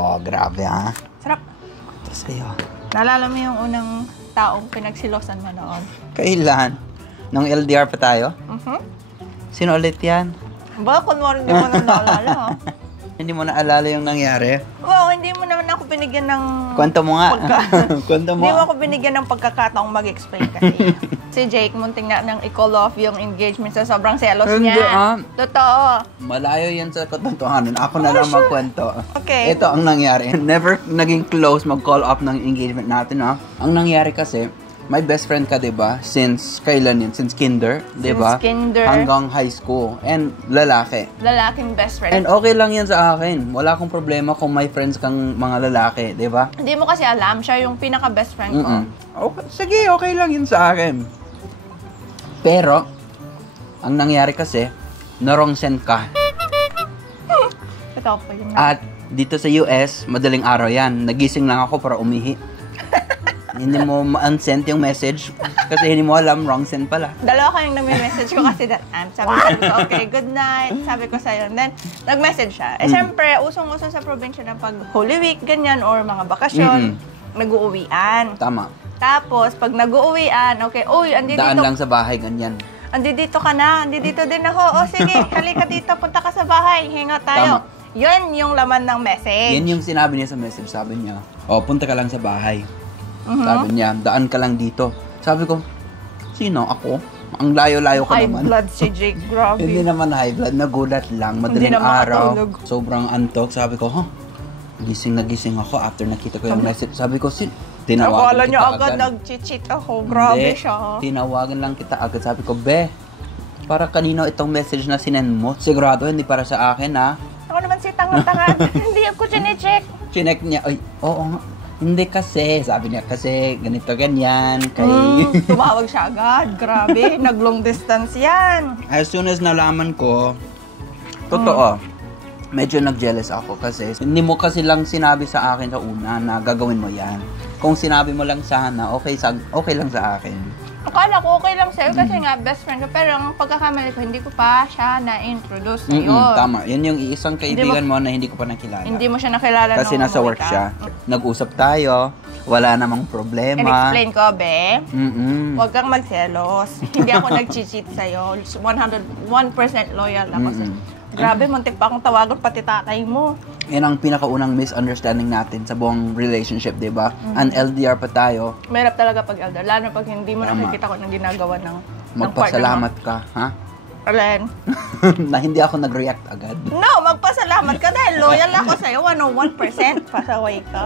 Oh, grabe ha. Sarap. Ito sa'yo. Naalala mo yung unang taong pinagsilosan mo noon? Kailan? Nung LDR pa tayo? Sino ulit yan? Ba, kunwari hindi mo na naalala. Hindi mo naalala yung nangyari? Wow, hindi mo naman ako binigyan ng... Kwento mo nga. Kwento mo. Hindi mo ako binigyan ng pagkakataong mag-explain kasi. Si Jake, munting na nang i-call off yung engagement sa sobrang selos Hindi, niya. Totoo. Malayo yan sa katotohanan. Ako na lang magkwento. Okay. Ito ang nangyari. Never naging close mag-call off ng engagement natin, ha? Ang nangyari kasi, my best friend ka, diba? Since kailan yun? Since kinder, diba? Since kinder. Hanggang high school. And lalaki. Lalaking best friend. And okay lang yan sa akin. Wala akong problema kung may friends kang mga lalaki, diba? Hindi mo kasi alam, siya yung pinaka-best friend ko. Okay, sige, okay lang yun sa akin. Pero, ang nangyari kasi, na-wrong send ka. Ito pa yun. At dito sa US, madaling araw yan. Nagising lang ako para umihi. Hindi mo ma-unsend yung message kasi hindi mo alam, wrong send pala. Dalawa kayong nag-message ko kasi that time. Sabi ko, okay, good night. Sabi ko sa'yo. And then, nag-message siya. Eh, syempre, usong-usong sa probinsya ng pag Holy Week, ganyan, or mga bakasyon, nag-uuwian. Tama. Tapos, pag nag-uuwian, okay, uy, Daan lang sa bahay, ganyan. Dito ka na, dito din ako. O, sige, halika dito, punta ka sa bahay, hangout tayo. Tama. Yun yung laman ng message. Yan yung sinabi niya sa message. Sabi niya, punta ka lang sa bahay. Sabi niya, daan ka lang dito. Sabi ko, sino? Ako? Ang layo-layo ko High naman. blood si Jake, grabe. Hindi naman high blood. Nagulat lang. Madaling araw. Sobrang antok. Sabi ko, gising na gising ako after nakita ko yung message. Sabi ko, tinawagan Akala kita niya agad agad. nag-cheat ako. Grabe Hindi, siya. tinawagan lang kita agad. Sabi ko, be, para kanino itong message na sinend mo? Sigurado, hindi para sa akin, ha? Ako naman si tanga-tanga. Hindi ako chinecheck. Chinek niya, ay, oo nga. Hindi kasi, sabi niya, kasi ganito, ganyan, kay... Tumawag siya agad. Grabe, nag-long distance yan. As soon as nalaman ko, totoo, medyo nag-jealous ako kasi hindi mo kasi lang sinabi sa akin sa una na gagawin mo yan. Kung sinabi mo lang sana, okay lang sa akin. Akala ko okay lang sa'yo kasi nga best friend ko. Pero ang pagkakamali ko, hindi ko pa siya na-introduce sa'yo. Tama. Yan yung isang kaibigan mo na hindi ko pa nakilala. Hindi mo siya nakilala kasi nasa work siya. Nag-usap tayo. Wala namang problema. And explain ko, be. Mm-mm. Huwag kang magselos. Hindi ako nag-cheat sa'yo. 101% loyal ako sa'yo. Grabe, muntik pa akong tawagan pati tatay mo. Yan ang pinakaunang misunderstanding natin sa buong relationship, di ba? An LDR pa tayo. Mahirap talaga pag elder. Lalo pag hindi mo nakikita ko ng ginagawa ng magpasalamat ka, ha? Alin? Na hindi ako nag-react agad. No, magpasalamat ka dahil loyal ako sa'yo. 101% pasaway ka.